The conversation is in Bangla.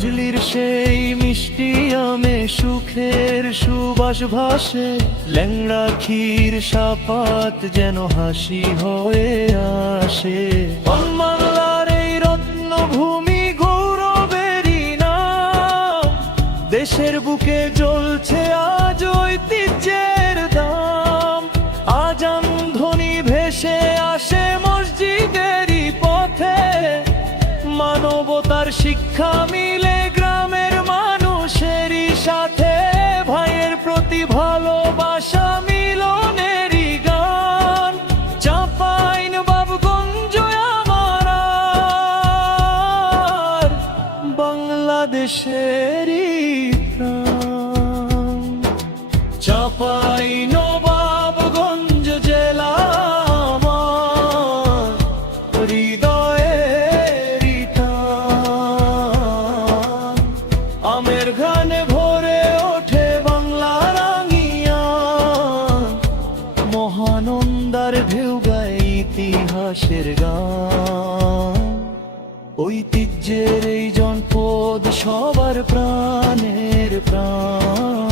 ফজলির সেই মিষ্টি আমে সুখের সুবাস ভাসে, ল্যাংড়া ক্ষীর সাপাত যেন হাসি হয়ে আসে। বাংলার এই রত্নভূমি গৌরবেরই নাম, দেশের বুকে জ্বলছে আজ ঐতিহ্যের দাম। আজান ধ্বনি ভেসে আসে মসজিদেরই পথে, মানবতার শিক্ষা মিলে গ্রামের মানুষেরই সাথে। ভাইয়ের প্রতি ভালোবাসা মিলনেরই গান, চাঁপাইনবাবগঞ্জ আমার আর বাংলাদেশেরই প্রাণ। চাঁপাইনবাবগঞ্জ জেলা আমার হৃদয়েরই টান। আমের ঘানে ভরে ওঠে বাংলা রাঙিয়ান, মহানন্দার ঢেউ গায় ইতিহাসের গান। ঐতিহ্যের এই জনপদ সবার প্রাণের প্রাণ।